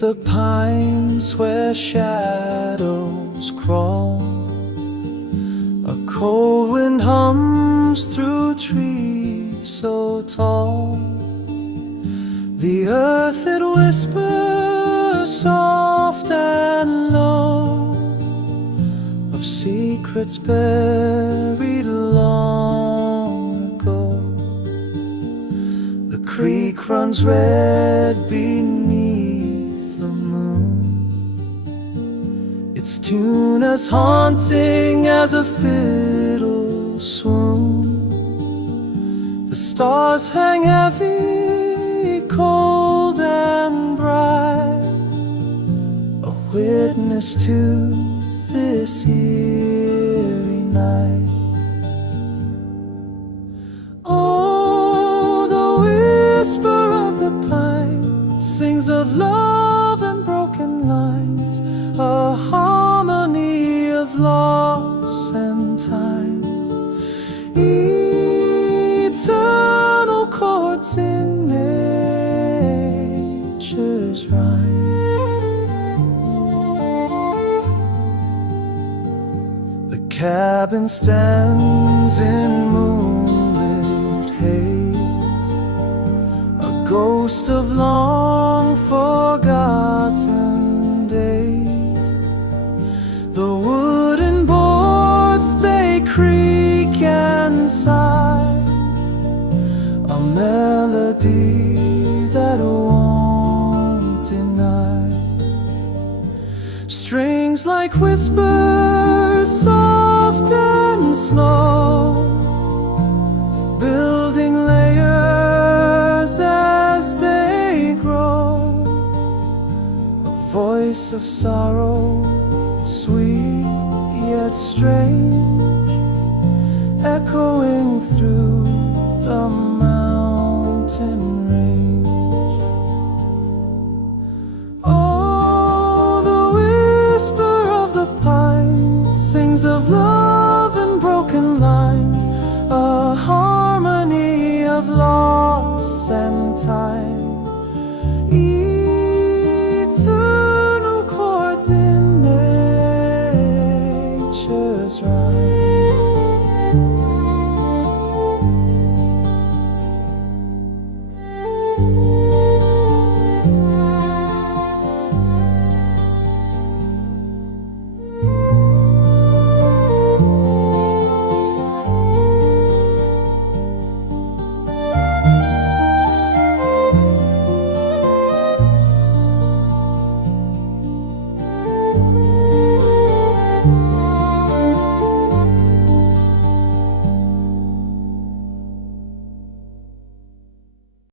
the pines where shadows crawl, a cold wind hums through trees so tall. The earth it whispers soft and low, of secrets buried long ago. The creek runs red beneath the moon, its tune as haunting as a fiddle swoon. The stars hang heavy, cold and bright, a witness to this eerie night. Oh, the whisper of the pine sings of love and broken lines, a harmony of loss and time, eternal chords in nature's rhyme. The cabin stands in moonlit haze, a ghost of long forgotten days. The wooden boards they creak and sigh, a melody that won't deny. Strings like whispers, soft and slow, building layers as they grow. A voice of sorrow, sweet yet strange, echoing through the mountain range. Oh, the whisper of the pine sings of love and broken lines, a harmony of loss and time.